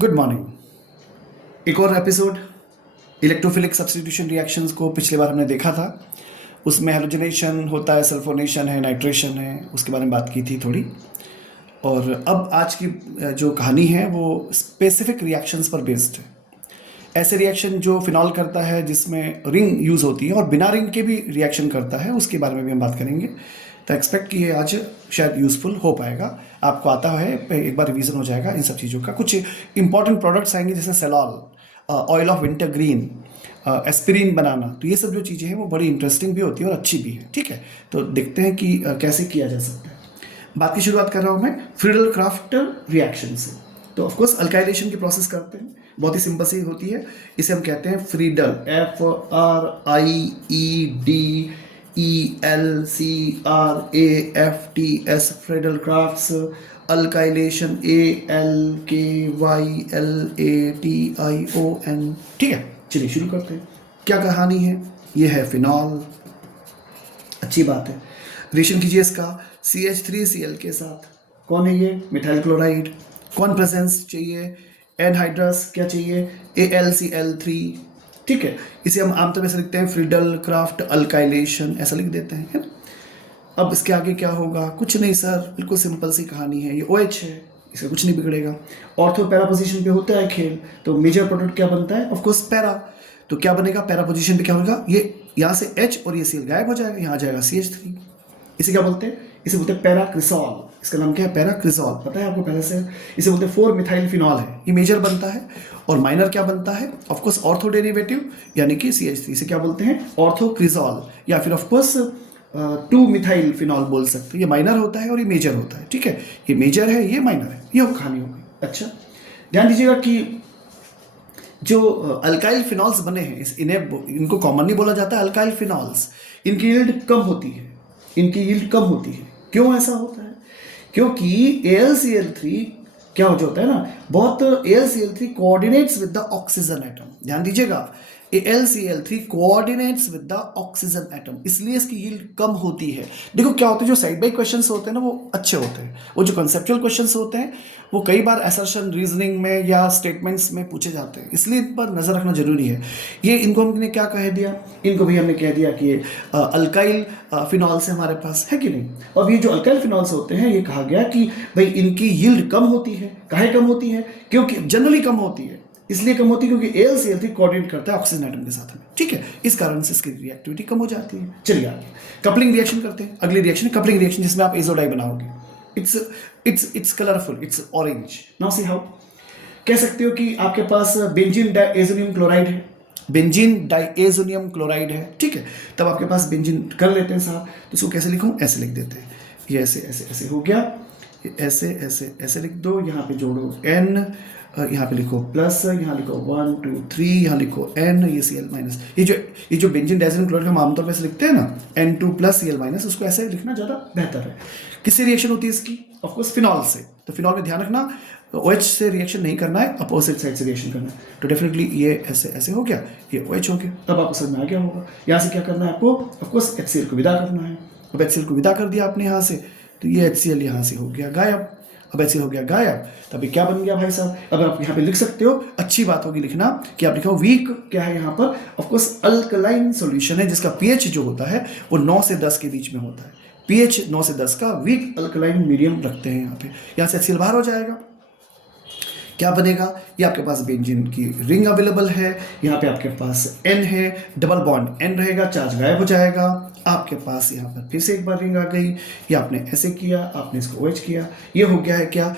Good morning. एक और episode electrophilic substitution reactions को पिछले बार हमने देखा था। उसमें हेलोजनेशन होता है, सल्फोनेशन है, नाइट्रेशन है, उसके बारे में बात की थी थोड़ी। और अब आज की जो कहानी है वो स्पेसिफिक रिएक्शंस पर बेस्ड है। ऐसे रिएक्शन जो फिनॉल करता है जिसमें रिंग यूज़ होती है और बिना रिंग के भी रिएक्शन करता है, उसके बारे में भी हम बात करेंगे। तो एक्सपेक्ट कि ये आज शायद यूज़फुल हो पाएगा, आपको आता है, एक बार रिवीजन हो जाएगा इन सब चीज़ों का। कुछ इंपॉर्टेंट प्रोडक्ट्स आएंगे जैसे salol, oil of wintergreen, aspirin बनाना। तो ये सब जो चीज़ें हैं वो बड़ी इंटरेस्टिंग भी होती है और अच्छी भी है। ठीक है, तो देखते हैं कि कैसे किया जा सकता है। बात की शुरुआत कर रहा हूँ मैं फ्रीडल क्राफ्ट रिएक्शन से। तो ऑफकोर्स अल्काइलेशन की प्रोसेस करते हैं, बहुत ही सिंपल सी होती है। इसे हम कहते हैं Friedel, FRIEDELCRAFTS, Friedel crafts. Alkylation ALKYLATION। ठीक है, चलिए शुरू करते हैं। क्या कहानी है? ये है फिनॉल, अच्छी बात है। रिएक्शन कीजिए इसका CH3Cl के साथ। कौन है ये? Methyl chloride. कौन प्रेजेंस चाहिए? एनहाइड्रस। क्या चाहिए? AlCl3। ठीक है, इसे हम आमतौर पर लिखते हैं फ्रीडल क्राफ्ट अल्काइलेशन, ऐसा लिख देते हैं, है ना। अब इसके आगे क्या होगा? कुछ नहीं सर, बिल्कुल सिंपल सी कहानी है। ये OH है, इसका कुछ नहीं बिगड़ेगा। ऑर्थो पैरा पोजीशन पे होता है खेल, तो मेजर प्रोडक्ट क्या बनता है? Of course para. तो क्या बनेगा? पैरा पोजीशन पे क्या होगा? ये यहाँ से H और ये Cl गायब हो जाएगा, यहाँ आ जाएगा CH3। इसे क्या बोलते हैं? इसे बोलते हैं पैराक्रिसॉल। इसका नाम क्या है? पैराक्रिसॉल। पता है आपको पहले से? इसे बोलते हैं 4 मिथाइल फिनॉल है। ये मेजर बनता है। और माइनर क्या बनता है? ऑफकोर्स ऑर्थो डेरिवेटिव यानी कि CH3। इसे क्या बोलते हैं? ऑर्थोक्रिसॉल, या फिर ऑफकोर्स 2 मिथाइल फिनॉल बोल सकते हैं। ये माइनर होता है और ये मेजर होता है। ठीक है, ये मेजर है, ये माइनर है। ये कहानी हो गई। अच्छा, ध्यान दीजिएगा कि जो अल्काइल फिनॉल्स बने हैं, इनको कॉमनली बोला जाता है अल्काइल फिनॉल्स। इनकी यील्ड कम होती है, इनकी यील्ड कम होती है। क्यों ऐसा होता है? क्योंकि AlCl3 क्या हो जाता है ना, बहुत AlCl3 coordinates with the oxygen atom. ध्यान दीजिएगा, AlCl3 coordinates with the oxygen atom, इसलिए इसकी यील्ड कम होती है। देखो क्या होता है, जो साइड बाई क्वेश्चंस होते हैं ना वो अच्छे होते हैं। वो जो कंसेप्चुअल क्वेश्चंस होते हैं वो कई बार असर्शन रीजनिंग में या स्टेटमेंट्स में पूछे जाते हैं, इसलिए इन पर नजर रखना जरूरी है। ये इनको हमने क्या कह दिया? इनको भी हमने कह दिया कि अल्काइल फिनॉल्स है हमारे पास, है कि नहीं। और ये जो अल्काइल फिनॉल्स होते हैं, ये कहा गया कि भाई इनकी यील्ड कम होती है। काहे कम होती है? क्योंकि जनरली कम होती है, इसलिए कम होती है क्योंकि AlCl3 कोऑर्डिनेट करता है ऑक्सीजन एटम के साथ में। ठीक है, इस कारण से इसकी रिएक्टिविटी कम हो जाती है। चलिए आगे कपलिंग रिएक्शन करते हैं। अगली रिएक्शन कपलिंग रिएक्शन, जिसमें आप एजो डाई बनाओगे। It's colourful, it's orange. Now see how. कह सकते हो कि आपके पास बेंजीन डाइएजोनियम क्लोराइड है, बेंजीन डाइएजोनियम क्लोराइड है। ठीक है, तब आपके पास बेंजीन कर लेते हैं साहब। तो इसको कैसे लिखूं? ऐसे लिख देते हैं। ये ऐसे ऐसे ऐसे हो गया, ऐसे ऐसे ऐसे लिख दो। यहाँ पे जोड़ो N, यहाँ पे लिखो प्लस, यहाँ लिखो 1 2 3, यहाँ लिखो N, ये Cl माइनस। ये जो बेंजीन डाइएजोनियम क्लोराइड हम आमतौर पर ऐसे लिखते हैं ना, N2 प्लस Cl माइनस, उसको ऐसे लिखना ज़्यादा बेहतर है। किससे रिएक्शन होती है इसकी? ऑफकोर्स फिनॉल से। तो फिनॉल में ध्यान रखना, OH से रिएक्शन नहीं करना है, अपोजिट साइड से रिएक्शन करना है। तो डेफिनेटली ये ऐसे ऐसे हो गया, ये OH हो गया। तब आपको समझ में आ गया होगा। यहाँ से क्या करना है आपको? ऑफकोर्स HCl को विदा करना है। अब HCl को विदा कर दिया आपने यहाँ से, तो ये HCl यहाँ से हो गया गायब। अब ऐसे हो गया गायब, तभी क्या बन गया भाई साहब? अब आप यहाँ पे लिख सकते हो, अच्छी बात होगी लिखना कि आप लिखो वीक। क्या है यहाँ पर? ऑफकोर्स अल्कलाइन सॉल्यूशन है, जिसका pH जो होता है वो 9 से 10 के बीच में होता है। pH 9 से 10 का वीक अल्कलाइन मीडियम रखते हैं यहाँ पे। यहाँ से HCl बाहर हो जाएगा। क्या बनेगा? ये आपके पास बेंजीन की रिंग अवेलेबल है, यहाँ पे आपके पास N है, डबल बॉन्ड N रहेगा, चार्ज गायब हो जाएगा। आपके पास यहाँ पर फिर से एक बार रिंग आ गई। ये आपने ऐसे किया, आपने इसको OH किया, ये हो गया है क्या?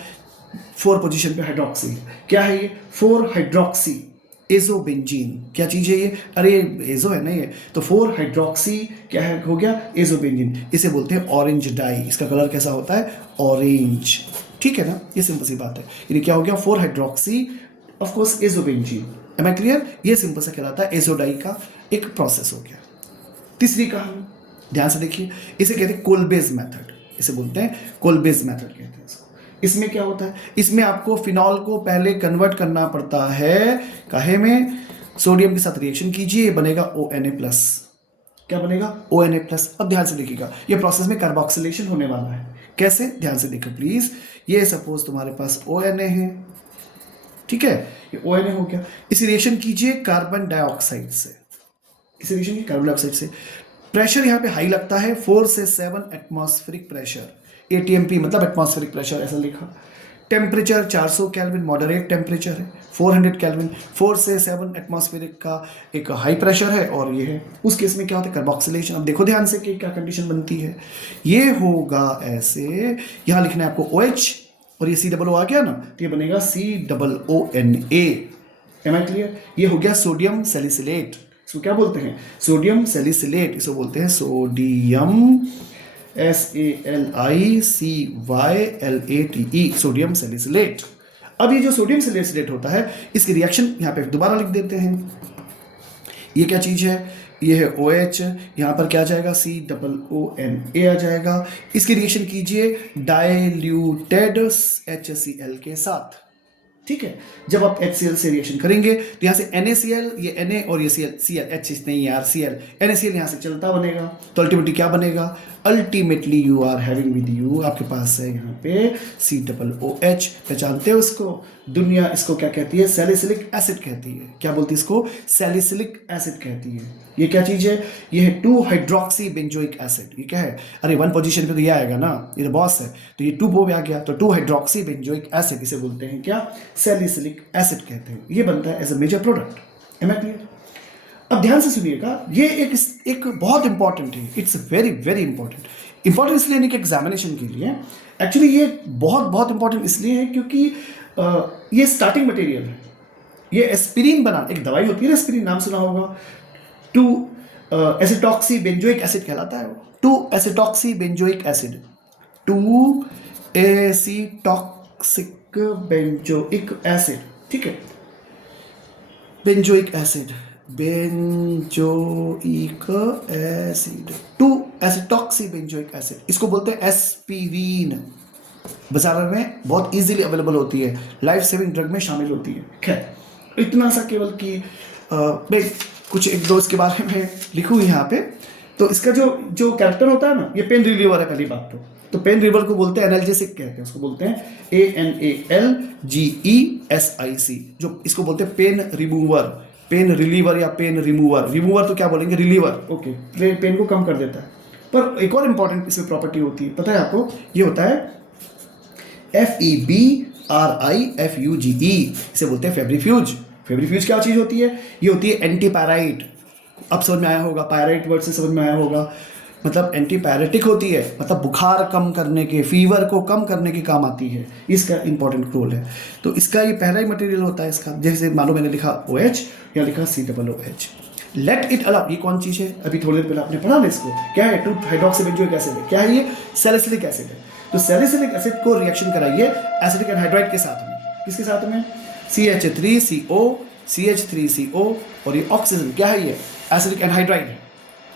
4 पोजीशन पे हाइड्रोक्सी। क्या है ये? 4 हाइड्रोक्सी एजोबेंजीन। क्या चीज़ है ये? अरे एजो है ना ये, तो 4 हाइड्रोक्सी क्या है? हो गया एजोबेंजीन। इसे बोलते हैं ऑरेंज डाई। इसका कलर कैसा होता है? ऑरेंज। ठीक है ना, ये सिंपल सी बात है। ये क्या हो गया? 4 hydroxy of course azobenzene. Am I clear? ये सिंपल सा कहलाता है एजोडाई का एक प्रोसेस हो गया। तीसरी कहानी ध्यान से देखिए, इसे कहते हैं कोलबेज मेथड। इसे बोलते हैं कोलबेज मेथड कहते हैं इसको। इसमें क्या होता है? इसमें आपको फिनॉल को पहले कन्वर्ट करना पड़ता है काहे में? सोडियम के साथ रिएक्शन कीजिए, बनेगा ONA+। क्या बनेगा? ONA+। अब ध्यान से देखिएगा, ये प्रोसेस में कार्बोक्सिलेशन होने वाला है। कैसे? ध्यान से देखो प्लीज। ये सपोज तुम्हारे पास ONA है, ठीक है, ये ONA हो गया। इसी रिएक्शन कीजिए कार्बन डाइऑक्साइड से, इसी रिएक्शन की कार्बन डाइऑक्साइड से। प्रेशर यहाँ पे हाई लगता है 4 से 7 एटमॉस्फेरिक प्रेशर, ATMP मतलब एटमॉस्फेरिक प्रेशर ऐसा लिखा। टेम्परेचर 400 केल्विन मॉडरेट टेम्परेचर है, 400 केल्विन, 4 से 7 एटमॉस्फेरिक का एक हाई प्रेशर है और ये है। उस केस में क्या होता है कार्बोक्सिलेशन। अब देखो ध्यान से कि क्या कंडीशन बनती है, ये होगा ऐसे, यहाँ लिखना है आपको OH और ये COO आ गया ना, तो ये बनेगा COONA। M I clear? ये हो गया सोडियम सैलिसिलेट। इसको क्या बोलते हैं? सोडियम सैलिसिलेट, इसको बोलते हैं सोडियम SALICYLATE, सोडियम सैलिसिलेट। अब ये जो सोडियम सैलिसिलेट होता है, इसकी रिएक्शन यहाँ पे दोबारा लिख देते हैं। ये क्या चीज़ है? ये है OH, यहाँ पर क्या आ जाएगा COONA आ जाएगा। इसकी रिएक्शन कीजिए डाइल्यूटेड HCl के साथ, ठीक है। जब आप HCl से रिएक्शन करेंगे तो यहाँ से NaCl, ये Na और ये Cl H नहीं यार Cl, NaCl यहाँ से चलता बनेगा, तो अल्टीमेटली क्या बनेगा? Ultimately you are having with you, आपके पास है यहाँ पे COOH। पहचानते हो इसको? दुनिया इसको क्या कहती है? सैलिसिलिक एसिड कहती है। क्या बोलती है इसको? सैलिसिलिक एसिड कहती है। ये क्या चीज़ है? ये है 2 हाइड्रोक्सी बेंजोइक एसिड। ये क्या है? अरे 1 पोजीशन पे तो ये आएगा ना, ये तो बॉस है, तो ये 2 पे आ गया, तो 2 हाइड्रोक्सी बेंजोइक एसिड, इसे बोलते हैं क्या? सैलिसिलिक एसिड कहते हैं। ये बनता है as a major product. Am I clear? अब ध्यान से सुनिएगा, ये एक बहुत इंपॉर्टेंट है, it's very very important. Important इसलिए नहीं कि एग्जामिनेशन के लिए, एक्चुअली ये बहुत इंपॉर्टेंट इसलिए है क्योंकि ये स्टार्टिंग मटेरियल है। ये एस्पिरिन बना, एक दवाई होती है ना एस्पिरिन, नाम सुना होगा। 2 एसिटॉक्सी बेंजोइक एसिड कहलाता है वो, 2 acetoxy benzoic acid, 2 acetoxy benzoic acid, ठीक है। Benzoic acid, benzoic acid, 2 acetoxy benzoic acid, इसको बोलते हैं एस्पिरिन। बाजार में बहुत इजीली अवेलेबल होती है, लाइफ सेविंग ड्रग में शामिल होती है। खैर इतना सा केवल कि मैं कुछ एक दो इसके बारे में लिखूँ यहाँ पे। तो इसका जो कैरेक्टर होता है ना, ये पेन रिलीवर है पहली बात तो पेन रिलीवर को बोलते हैं एनाल्जेसिक कहते हैं, उसको बोलते हैं ANALGESIC, जो इसको बोलते हैं पेन रिमूवर, पेन रिलीवर या पेन रिमूवर। रिमूवर तो क्या बोलेंगे? रिलीवर, ओके, पेन को कम कर देता है। पर एक और इंपॉर्टेंट इसमें प्रॉपर्टी होती है, पता है आपको? ये होता है FEBRIFUGE, इसे बोलते हैं फेब्रिफ्यूज। फेब्रिफ्यूज क्या चीज़ होती है? ये होती है एंटीपायराइट। अब समझ में आया होगा, पायराइट वर्ड से समझ में आया होगा, मतलब एंटीपायरेटिक होती है, मतलब बुखार कम करने के, फीवर को कम करने के काम आती है। इसका इंपॉर्टेंट रोल है। तो इसका ये पहला ही मटेरियल होता है इसका। जैसे मानो मैंने लिखा OH या लिखा COOH। लेट इट अलाउ, ये कौन चीज़ है? अभी थोड़ी देर पहले आपने पढ़ा ना इसको, क्या है? 2 हाइड्रोक्सी बेंजोइक एसिड है। क्या है ये? सैलिसिलिक एसिड है। तो सैलिसिलिक एसिड को रिएक्शन कराइए एसिटिक एनहाइड्राइड के साथ में। किसके साथ में? CH3CO, CH3CO, और ये ऑक्सीजन क्या है? ये एसिटिक एनहाइड्राइड है,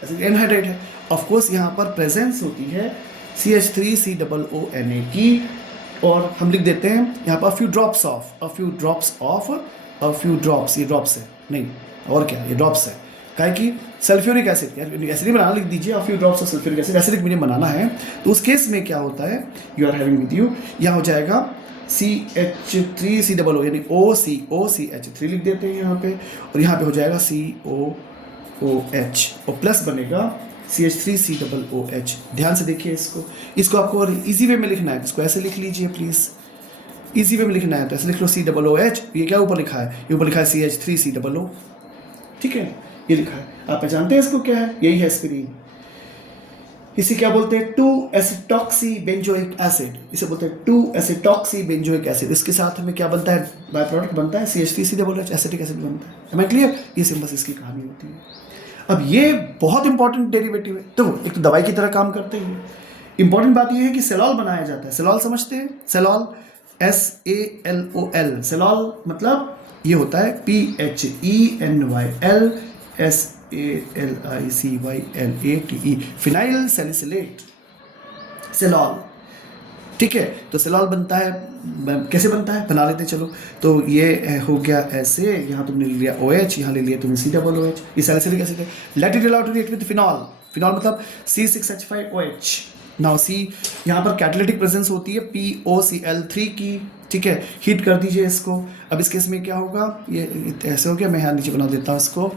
एसिटिक एनहाइड्राइड है। ऑफ कोर्स यहाँ पर प्रेजेंस होती है CH3COONA की, और हम लिख देते हैं यहाँ पर फ्यू ड्रॉप्स ऑफ, ये ड्रॉप्स है नहीं और क्या, ये ड्रॉप्स है। क्या कि सल्फ्यूरिक एसिड, एसिडिक बनाना लिख दीजिए, और few drops of sulphuric acid, acidic medium बनाना है। तो उस केस में क्या होता है? You are having with you, यहाँ हो जाएगा CH3COO यानी OCOCH3 लिख देते हैं यहाँ पे, और यहाँ पे हो जाएगा COOH, और प्लस बनेगा CH3COOH। ध्यान से देखिए इसको आपको और इजी वे में लिखना है, इसको ऐसे लिख लीजिए प्लीज़। इजी वे में लिखना है तो ऐसे लिख लो COOH। ये क्या ऊपर लिखा है? ये ऊपर लिखा है CH3COO, ठीक है, ये लिखा है। आप पहचानते हैं इसको क्या है? यही है एस्पिरिन। इसे क्या बोलते हैं? 2 एसिटॉक्सी बेंजोइक एसिड, इसे बोलते हैं 2 एसिटॉक्सी बेंजोइक एसिड। इसके साथ में क्या बनता है? बाय प्रोडक्ट बनता है CH3COOH, एसिटिक एसिड बनता है। Am I clear? ये सिंपल इसकी कहानी होती है। अब ये बहुत इंपॉर्टेंट डेरिवेटिव है, तो एक तो दवाई की तरह काम करते हैं। इंपॉर्टेंट बात ये है कि सेलॉल बनाया जाता है। सेलॉल समझते हैं? सेलॉल SALOL, सेलॉल मतलब ये होता है PHENYLSALICYLATE, फिनाइल सैलिसिलेट, सेलॉल, ठीक है। तो सेलॉल बनता है, कैसे बनता है बना लेते चलो। तो ये हो गया ऐसे, यहाँ तुमने ले लिया OH, यहाँ ले लिया तुमने COOH, ये सैलिसिलिक एसिड है। Let it allow to react with phenol. Phenol मतलब C6H5OH, नाउ सी, यहाँ पर कैटालिटिक प्रेजेंस होती है POCl3 की, ठीक है, हीट कर दीजिए इसको। अब इस केस में क्या होगा, ये ऐसे हो गया, मैं यहाँ नीचे बना देता हूँ इसको,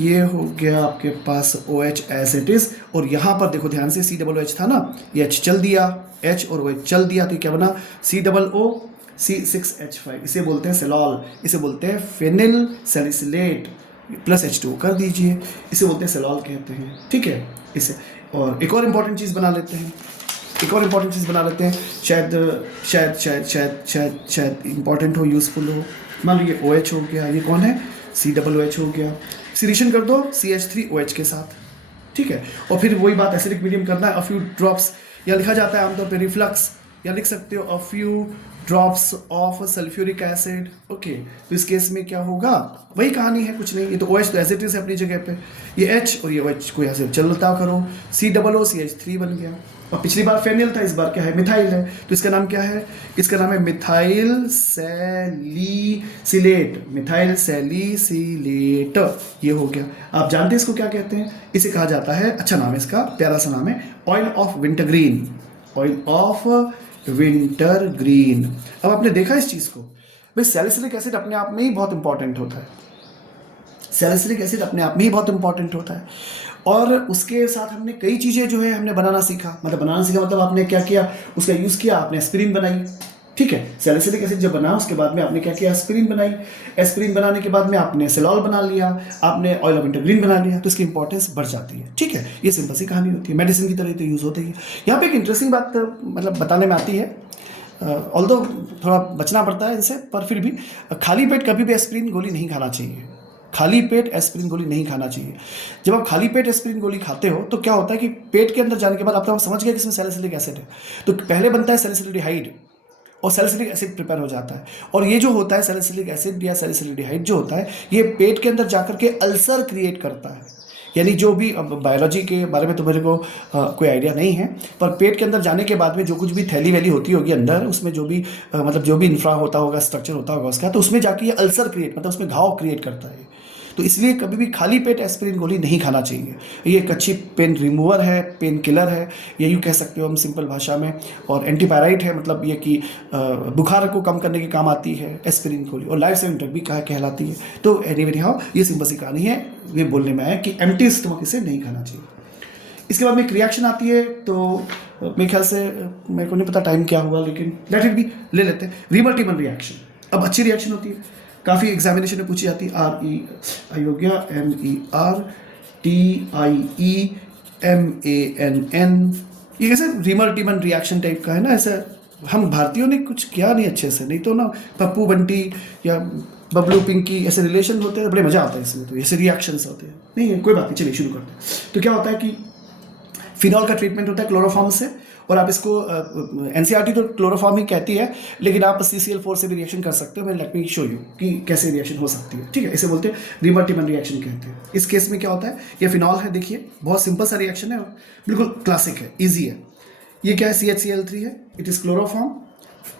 ये हो गया आपके पास OH एज इट इज, और यहाँ पर देखो ध्यान से COOH था ना, ये H चल दिया, H और OH चल दिया, तो क्या बना COO C6H5, इसे बोलते हैं सेलॉल, इसे बोलते हैं फेनिल सैलिसिलेट प्लस H2O कर दीजिए, इसे बोलते हैं सेलॉल कहते हैं, ठीक है इसे। और एक और इम्पॉर्टेंट चीज़ बना लेते हैं, शायद इम्पॉर्टेंट हो, यूज़फुल हो। मान लो ये OH हो गया, ये कौन है, COOH हो गया, रिएक्शन कर दो CH3OH के साथ, ठीक है। और फिर वही बात एसिडिक मीडियम करना है, अ फ्यू ड्रॉप्स, या लिखा जाता है आमतौर पे रिफ्लक्स, या लिख सकते हो a few drops of sulphuric acid, okay. तो इस केस में क्या होगा, वही कहानी है, कुछ नहीं, ये तो OH तो एज इट इज है अपनी जगह पे, ये H और ये OH को यहाँ से चलता करो, COOCH3 बन गया। और पिछली बार फेनिल था, इस बार क्या है, मिथाइल है, तो इसका नाम क्या है, इसका नाम है मिथाइल सैलिसिलेट, मिथाइल सैलिसिलेट, ये हो गया। आप जानते हैं इसको क्या कहते हैं, इसे कहा जाता है, अच्छा नाम है इसका, प्यारा सा नाम है, oil of wintergreen, oil of wintergreen. अब आपने देखा इस चीज को, भाई सैलिसिलिक एसिड अपने आप में ही बहुत इंपॉर्टेंट होता है, सैलिसिलिक एसिड अपने आप में ही बहुत इंपॉर्टेंट होता है, और उसके साथ हमने कई चीज़ें जो है हमने बनाना सीखा, मतलब आपने क्या किया, उसका यूज़ किया, आपने एस्पिरिन बनाई, ठीक है। सैलिसिलिक एसिड जब बना उसके बाद में आपने क्या किया, एस्पिरिन बनाई, एस्पिरिन बनाने के बाद में आपने सेलॉल बना लिया, आपने ऑयल ऑफ विंटरग्रीन बना लिया, तो इसकी इंपॉर्टेंस बढ़ जाती है, ठीक है। ये सिंपल सी कहानी होती है, मेडिसिन की तरह तो यूज़ होती है। यहाँ पे एक इंटरेस्टिंग बात मतलब बताने में आती है, ऑल्दो थोड़ा बचना पड़ता है इनसे, पर फिर भी खाली पेट कभी भी एस्पिरिन गोली नहीं खाना चाहिए, खाली पेट एस्पिरिन गोली नहीं खाना चाहिए। जब आप खाली पेट एस्पिरिन गोली खाते हो तो क्या होता है कि पेट के अंदर जाने के बाद आप तो समझ गए कि इसमें सैलिसिलिक एसिड है, तो पहले बनता है सैलिसिलिडिहाइड और सैलिसिलिक एसिड प्रिपेयर हो जाता है, और ये जो होता है सैलिसिलिक एसिड या सैलिसिलिडिहाइड जो होता है, ये पेट के अंदर जाकर के अल्सर क्रिएट करता है। यानी जो भी, अब बायोलॉजी के बारे में तो मेरे को कोई आइडिया नहीं है, पर पेट के अंदर जाने के बाद में जो कुछ भी थैली वैली होती होगी अंदर, उसमें जो भी मतलब जो भी इंफ्रा होता होगा, स्ट्रक्चर होता होगा उसका, तो उसमें जाके ये अल्सर क्रिएट, मतलब उसमें घाव क्रिएट करता है। तो इसलिए कभी भी खाली पेट एस्पिरिन गोली नहीं खाना चाहिए। ये एक अच्छी पेन रिमूवर है, पेन किलर है, ये यूँ कह सकते हो हम सिंपल भाषा में, और एंटीपायराइट है, मतलब ये कि बुखार को कम करने के काम आती है एस्पिरिन गोली, और लाइफ सेविंग ड्रग भी कहलाती है। तो एनीवे हाउ, ये सिंपल सी कहानी है, ये बोलने में है कि एम्प्टी स्टमक इसे नहीं खाना चाहिए। इसके बाद में एक रिएक्शन आती है, तो मेरे ख्याल से, मेरे को नहीं पता टाइम क्या हुआ, लेकिन लेट इट बी, ले लेते हैं, रीमर-टीमन रिएक्शन। अब अच्छी रिएक्शन होती है, काफ़ी एग्जामिनेशन में पूछी जाती है, RE हो गया, MERTIEMANN, ये कैसे रीमर-टीमन रिएक्शन टाइप का है ना, ऐसा हम भारतीयों ने कुछ किया नहीं अच्छे से, नहीं तो ना पप्पू बंटी या बबलू पिंकी ऐसे रिलेशन होते हैं, बड़े मज़ा आता है इसमें, तो ऐसे रिएक्शंस होते हैं। नहीं है कोई बात नहीं, चलिए शुरू करते हैं। तो क्या होता है कि फिनॉल का ट्रीटमेंट होता है क्लोरोफॉर्म से, और आप इसको एनसीईआरटी तो क्लोरोफॉर्म ही कहती है, लेकिन आप CCl4 से भी रिएक्शन कर सकते हो। मैं लेट मी शो यू कि कैसे रिएक्शन हो सकती है, ठीक है। इसे बोलते हैं रीमर-टीमन रिएक्शन कहते हैं। इस केस में क्या होता है, ये फिनॉल है, देखिए बहुत सिंपल सा रिएक्शन है, बिल्कुल क्लासिक है, ईजी है। ये क्या है, CHCl3 है, इट इज़ क्लोरोफॉर्म।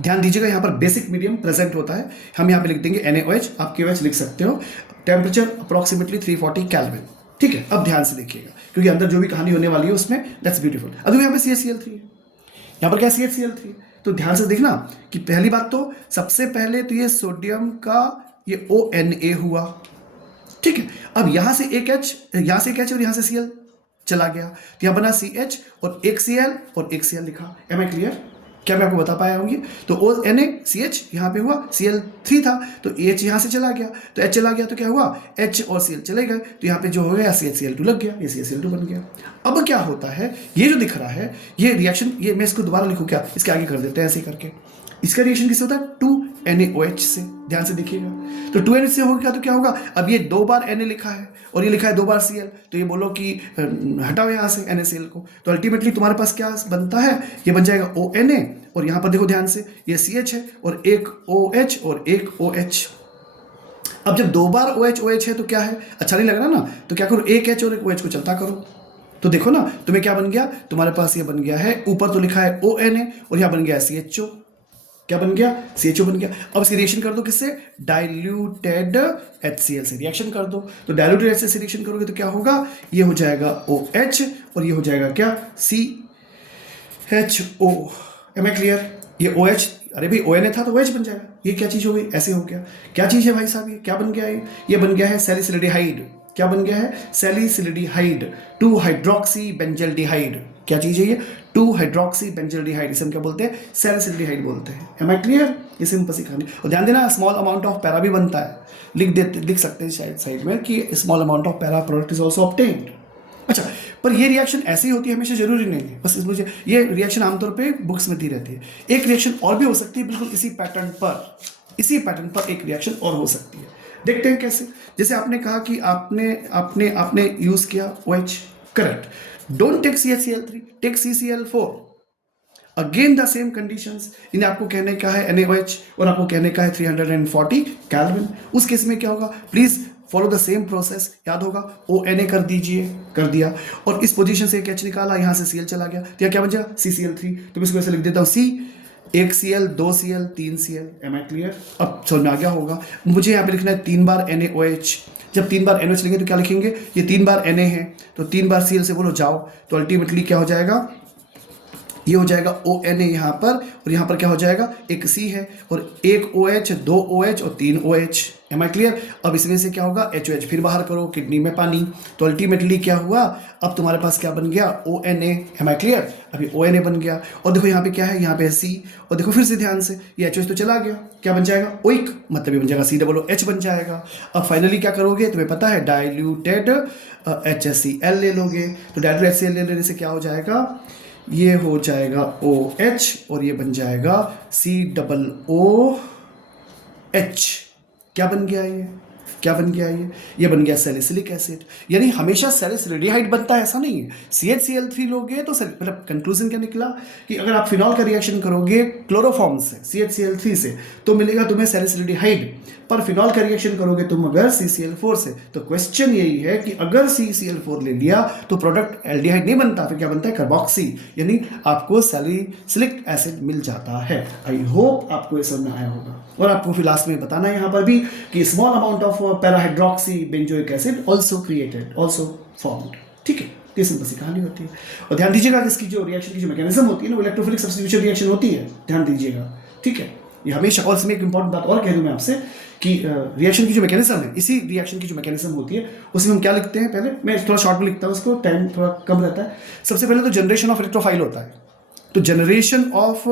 ध्यान दीजिएगा यहाँ पर बेसिक मीडियम प्रेजेंट होता है, हम यहाँ पे लिख देंगे NaOH, आप KOH लिख सकते हो, टेम्परेचर अप्रॉक्सीमेटली 340 केल्विन, ठीक है। अब ध्यान से देखिएगा, क्योंकि अंदर जो भी कहानी होने वाली है उसमें, दैट्स ब्यूटीफुल। अब यहाँ पे CHCl3 है, यहाँ पर क्या CHCl3 है, तो ध्यान से देखना कि पहली बात तो सबसे पहले तो ये सोडियम का ये ONA हुआ, ठीक है। अब यहाँ से एक H, यहाँ से एक H और यहाँ से Cl चला गया, तो यहाँ बना CH और एक Cl और एक Cl लिखा। एम आई क्लियर, क्या मैं आपको बता पाया हूँ? तो ONA CH यहाँ पे हुआ, Cl3 था तो H यहाँ से चला गया, तो H चला गया तो क्या हुआ, H और Cl चले गए, तो यहाँ पे जो हो गया CHCl2 लग गया, ये CHCl2 बन गया। अब क्या होता है, ये जो दिख रहा है ये रिएक्शन, ये मैं इसको दोबारा लिखूँ क्या, इसके आगे कर देते हैं ऐसे करके। इसका रिएक्शन किससे होता है, 2NaOH से, ध्यान से देखिएगा। तो 2Na से होगा तो क्या होगा, अब ये 2 बार Na लिखा है और ये लिखा है 2 बार Cl, तो ये बोलो कि हटाओ यहाँ से NaCl को, तो अल्टीमेटली तुम्हारे पास क्या बनता है, ये बन जाएगा ONA, और यहाँ पर देखो ध्यान से ये CH है और एक OH और एक OH। अब जब 2 बार OH है तो क्या है, अच्छा नहीं लग रहा ना, तो क्या करो, एक H और एक OH को चलता करो, तो देखो ना तुम्हें क्या बन गया, तुम्हारे पास ये बन गया है, ऊपर तो लिखा है ONA और यहाँ बन गया है CHO, क्या बन गया, CHO बन गया। अब इसकी रिएक्शन कर दो किससे, डाइल्यूटेड HCl से रिएक्शन कर दो, तो डाइल्यूटेड HCl से रिएक्शन करोगे तो क्या होगा, ये हो जाएगा OH और ये हो जाएगा क्या, C, HO, am I clear? ये OH, अरे भाई ONA था तो OH बन जाएगा। ये क्या चीज़ हो गई? ऐसे हो गया। क्या चीज़ है भाई साहब? ये क्या बन गया? ये बन गया है सैलिसिलिडिहाइड। क्या बन गया है? सैलिसिलिडिहाइड, 2 हाइड्रोक्सी बेंजल्डिहाइड। क्या चीज़ है ये? 2 हाइड्रोक्सी बेंजल्डिहाइड। इसे हम क्या बोलते हैं? सैलिसिलिडिहाइड बोलते हैं। Am I clear? ये सिंपल सी कहानी। और ध्यान देना, स्मॉल अमाउंट ऑफ पैरा भी बनता है। लिख सकते हैं शायद साइड में कि small amount of para product is also obtained. अच्छा, पर ये रिएक्शन ऐसी होती है, हमेशा जरूरी नहीं है। बस मुझे ये रिएक्शन आमतौर पे बुक्स में दी रहती है। एक रिएक्शन और भी हो सकती है बिल्कुल इसी पैटर्न पर एक रिएक्शन और हो सकती है। देखते हैं कैसे। जैसे आपने कहा कि आपने यूज किया OH, correct. Don't take CHCl3, take CCl4। Again the same conditions. इन्हें आपको कहने का है NaOH और आपको कहने का है 340 केल्विन। उस केस में क्या होगा? Please follow the same process. याद होगा, ONA कर दीजिए, कर दिया, और इस पोजीशन से एक H निकाला, यहां से Cl चला गया, तो क्या बन जाएगा? CCl3। तो मैं इसको ऐसे लिख देता हूं, C, 1 Cl, 2 Cl, 3 Cl। Am I clear? अब समझ में आ गया होगा। मुझे यहाँ पे लिखना है 3 बार NaOH। जब 3 बार NaOH लिखेंगे तो क्या लिखेंगे? ये 3 बार Na है, तो 3 बार Cl से बोलो जाओ, तो अल्टीमेटली क्या हो जाएगा? ये हो जाएगा ONA यहाँ पर, और यहाँ पर क्या हो जाएगा? एक C है, और एक OH, 2 OH और 3 OH। M I clear? अब इसमें से क्या होगा? HOH फिर बाहर करो, किडनी में पानी, तो अल्टीमेटली क्या हुआ? अब तुम्हारे पास क्या बन गया? ONA। Am I clear? अभी ONA बन गया, और देखो यहाँ पे क्या है? यहाँ पे C, और देखो फिर से ध्यान से, ये HOH तो चला गया, क्या बन जाएगा? ओइक, मतलब ये बन जाएगा COOH बन जाएगा। अब फाइनली क्या करोगे? तुम्हें पता है, डाइल्यूटेड HCl ले लोगे, तो डाइल्यूटेड HCl लेने से क्या हो जाएगा? ये हो जाएगा OH, और ये बन जाएगा COOH। क्या बन गया ये? क्या बन गया ये बन गया सैलिसिलिक एसिड। यानी हमेशा सैलिसिलिडिहाइड बनता है ऐसा नहीं है। CHCl3 लोगे तो मतलब कंक्लूजन क्या निकला कि अगर आप फिनॉल का रिएक्शन करोगे क्लोरोफॉर्म से, CHCl3 से, तो मिलेगा तुम्हें सैलिसिलिडिहाइड। पर फिनॉल का रिएक्शन करोगे तुम अगर CCl4 से, तो क्वेश्चन यही है कि अगर CCl4 ले लिया तो प्रोडक्ट एल्डिहाइड नहीं बनता, फिर क्या बनता है? कार्बोक्सी, यानी आपको सैलिसिलिक एसिड मिल जाता है। आई होप आपको ये समझ में आया होगा। और आपको फिर लास्ट में बताना है यहाँ पर भी कि small amount of parahydroxy benzoic acid also formed. ठीक है, ये सिंपल सी कहानी होती है। और ध्यान दीजिएगा कि इसकी जो रिएक्शन की जो मैकेनिज्म होती है ना, वो इलेक्ट्रोफिलिक सब्स्टिट्यूशन रिएक्शन होती है, ध्यान दीजिएगा। ठीक है, ये हमेशा। और इसमें एक इंपॉर्टेंट बात और कह दूं मैं आपसे कि रिएक्शन की जो मैकेनिज्म है, इसी रिएक्शन की जो मैकेनिज्म होती है, उसमें हम क्या लिखते हैं? पहले मैं थोड़ा शॉर्ट में लिखता हूँ उसको, टाइम थोड़ा कम रहता है। सबसे पहले तो जनरेशन ऑफ इलेक्ट्रोफाइल होता है। तो जनरेशन ऑफ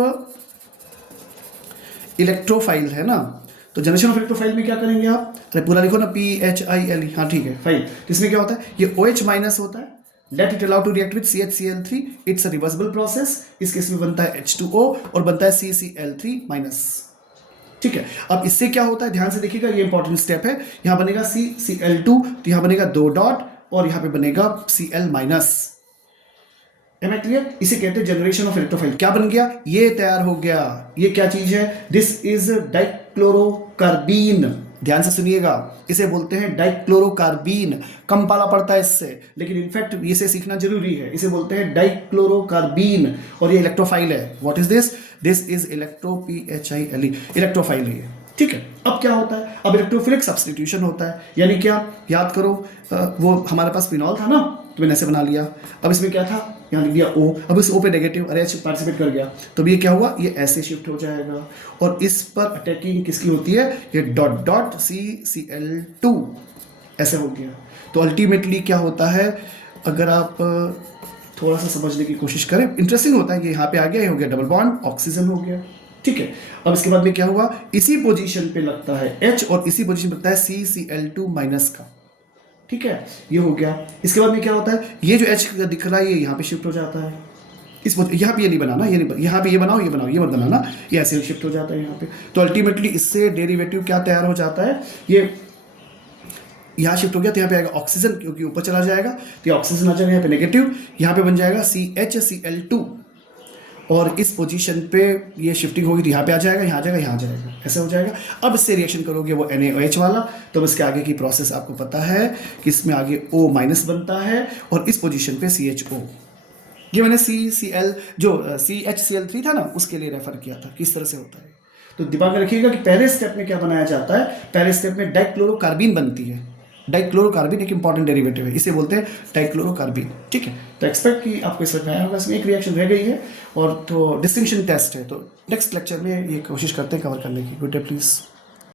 इलेक्ट्रोफाइल है ना, तो जनरेशन ऑफ इलेक्ट्रोफाइल में क्या करेंगे आप? अरे पूरा लिखो ना, PHIL। हाँ ठीक है, फाइल। तो इसमें क्या होता है? ये OH माइनस होता है, let it allow to react with CHCl3, it's a reversible process. इस केस में बनता है H2O और बनता है CCl3 माइनस। ठीक है, अब इससे क्या होता है? ध्यान से देखिएगा, ये इंपॉर्टेंट स्टेप है। यहां बनेगा CCl2, तो यहां बनेगा 2 डॉट, और यहां पे बनेगा Cl minus. Am I clear? इसे कहते हैं जनरेशन ऑफ इलेक्ट्रोफाइल। क्या बन गया? ये तैयार हो गया। ये क्या चीज है? This is डाइक्लोरोकार्बीन। ध्यान से सुनिएगा, इसे बोलते हैं डाइक्लोरोकार्बीन। कम पाला पड़ता है इससे, लेकिन इनफैक्ट इसे सीखना जरूरी है। इसे बोलते हैं डाइक्लोरोकार्बीन, और ये इलेक्ट्रोफाइल है। What is this? This is PHILE, electrophile है। ठीक है, अब क्या होता है? अब इलेक्ट्रोफिलिक सब्स्टिट्यूशन होता है। यानी क्या? याद करो, वो हमारे पास फिनॉल था ना, तो मैंने ऐसे बना लिया। अब इसमें क्या था? यहाँ लिख दिया O। अब इस O पे नेगेटिव, अरे H पार्टिसिपेट कर गया, तो ये क्या हुआ? ये ऐसे शिफ्ट हो जाएगा, और इस पर अटैकिंग किसकी होती है? ये डॉट डॉट CCl2 ऐसे हो गया। तो अल्टीमेटली क्या होता है? अगर आप थोड़ा सा समझने की कोशिश करें, इंटरेस्टिंग होता है। ये यहाँ पे आ गया, ये हो गया डबल बॉन्ड, ऑक्सीजन हो गया। ठीक है, अब इसके बाद में क्या हुआ? इसी पोजीशन पे लगता है H, और इसी पोजीशन पे लगता है CCl2 माइनस का। ठीक है, ये हो गया। इसके बाद में क्या होता है? ये जो H दिख रहा है, ये यहाँ पे शिफ्ट हो जाता है। इस यहाँ पे ये नहीं बनाना, ये नहीं, यहाँ पे ये बनाओ, ये बनाओ, ये मत बनाना, ये ऐसे शिफ्ट हो जाता है यहाँ पे। तो अल्टीमेटली इससे डेरिवेटिव क्या तैयार हो जाता है? ये यहाँ शिफ्ट हो गया, तो यहाँ पे आएगा ऑक्सीजन, क्योंकि ऊपर चला जाएगा, तो ये ऑक्सीजन आ जाएगा यहाँ पे नेगेटिव, यहाँ पे बन जाएगा CHCl2, और इस पोजीशन पे ये शिफ्टिंग होगी, तो यहाँ पे आ जाएगा, यहाँ आ जाएगा, यहाँ आ जाएगा, ऐसा हो जाएगा। अब इससे रिएक्शन करोगे वो NaOH वाला, तो इसके आगे की प्रोसेस आपको पता है कि इसमें आगे O माइनस बनता है, और इस पोजीशन पे CHO। ये मैंने CCl जो CHCl3 था ना, उसके लिए रेफर किया था किस तरह से होता है। तो दिमाग में रखिएगा कि पहले स्टेप में क्या बनाया जाता है? पहले स्टेप में डाइक्लोरोकार्बीन बनती है, डाइक्लोरोकार्बिन एक इंपॉर्टेंट डेरिवेटिव है, इसे बोलते हैं डाइक्लोरोकार्बिन। ठीक है, तो एक्सपेक्ट कि आपको समझ में आया होगा। इसमें एक रिएक्शन रह गई है और तो डिस्टिंक्शन टेस्ट है, तो नेक्स्ट लेक्चर में ये कोशिश करते हैं कवर करने की। Good day please.